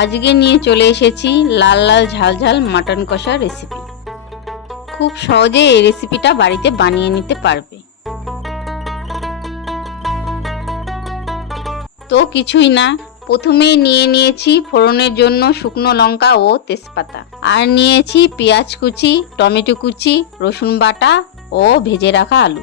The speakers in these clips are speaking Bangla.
আজকে নিয়ে চলে এসেছি লাল লাল ঝাল ঝাল মাটন কষা রেসিপি। খুব সহজে এই রেসিপিটা বাড়িতে বানিয়ে নিতে পারবে। তো কিছুই না, প্রথমেই নিয়ে নিয়েছি ফোড়নের জন্য শুকনো লঙ্কা ও তেজপাতা, আর নিয়েছি পেঁয়াজ কুচি, টমেটো কুচি, রসুন বাটা ও ভেজে রাখা আলু।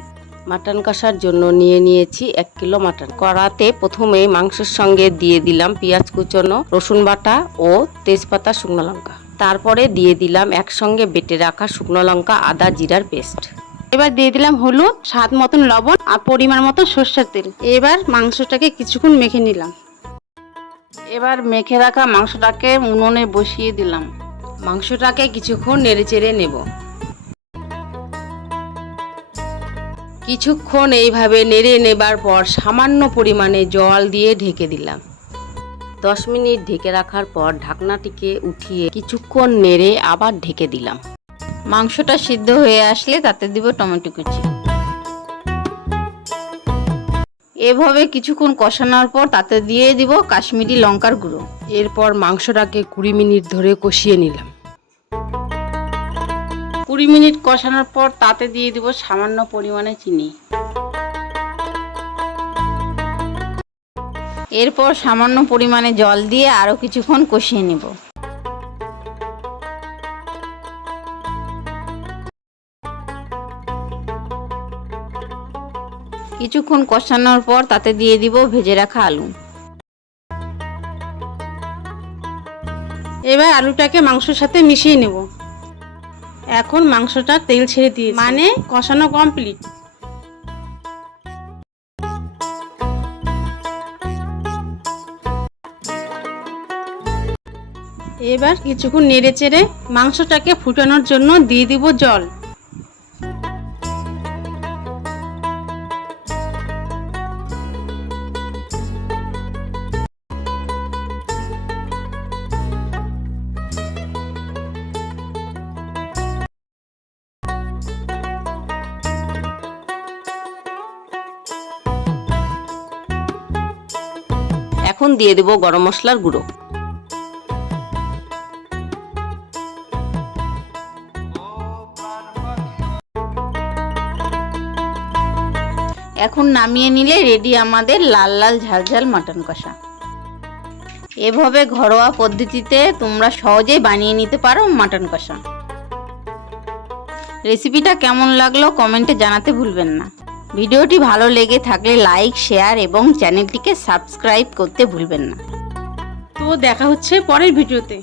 মাটন কষার জন্য নিয়ে নিয়েছি 1 কিলো মাটন। কড়াতে প্রথমে মাংসের সঙ্গে দিয়ে দিলাম পেঁয়াজ কুচনো, রসুন বাটা ও তেজপাতা, শুকনো লঙ্কা। তারপরে দিয়ে দিলাম একসঙ্গে বেটে রাখা শুকনো লঙ্কা, আদা, জিরার পেস্ট। এবার দিয়ে দিলাম হলুদ, স্বাদ মতন লবণ আর পরিমাণ মতো সরষের তেল। এবার মাংসটাকে কিছুক্ষণ মেখে নিলাম। এবার মেখে রাখা মাংসটাকে উনুনে বসিয়ে দিলাম। মাংসটাকে কিছুক্ষণ নেড়েচেড়ে নেব। কিছুক্ষণ এইভাবে নেড়ে নেবার পর সামান্য পরিমাণে জল দিয়ে ঢেকে দিলাম। 10 মিনিট ঢেকে রাখার পর ঢাকনাটিকে উঠিয়ে কিছুক্ষণ নেড়ে আবার ঢেকে দিলাম। মাংসটা সিদ্ধ হয়ে আসলে তাতে দিব টমেটো কুচি। এভাবে কিছুক্ষণ কষানোর পর তাতে দিয়ে দিব কাশ্মীরি লঙ্কার গুঁড়ো। এরপর মাংসটাকে 20 মিনিট ধরে কষিয়ে নিলাম। 20 মিনিট কষানোর পর তাতে দিয়ে দিব সামান্য পরিমাণে চিনি। এরপর সামান্য পরিমাণে জল দিয়ে আরও কিছুক্ষণ কষিয়ে নেব। কিছুক্ষণ কষানোর পর তাতে দিয়ে দিব ভেজে রাখা আলু। এবার আলুটাকে মাংসের সাথে মিশিয়ে নেব। এখন মাংসটা তেল ছেড়ে দিয়ে মানে কষানো কমপ্লিট। এবার কিছুক্ষণ নেড়ে চেড়ে মাংসটাকে ফুটানোর জন্য দিয়ে দিব জল। এখন দিয়ে দেব গরম মশলার গুঁড়ো। এখন নামিয়ে নিলে রেডি আমাদের লাল লাল ঝাল ঝাল মাটন কষা। এভাবে ঘরোয়া পদ্ধতিতে তোমরা সহজেই বানিয়ে নিতে পারো মাটন কষা। রেসিপিটা কেমন লাগলো কমেন্টে জানাতে ভুলবেন না। ভিডিওটি ভালো লেগে থাকলে লাইক, শেয়ার এবং চ্যানেলটিকে সাবস্ক্রাইব করতে ভুলবেন না। তো দেখা হচ্ছে পরের ভিডিওতে।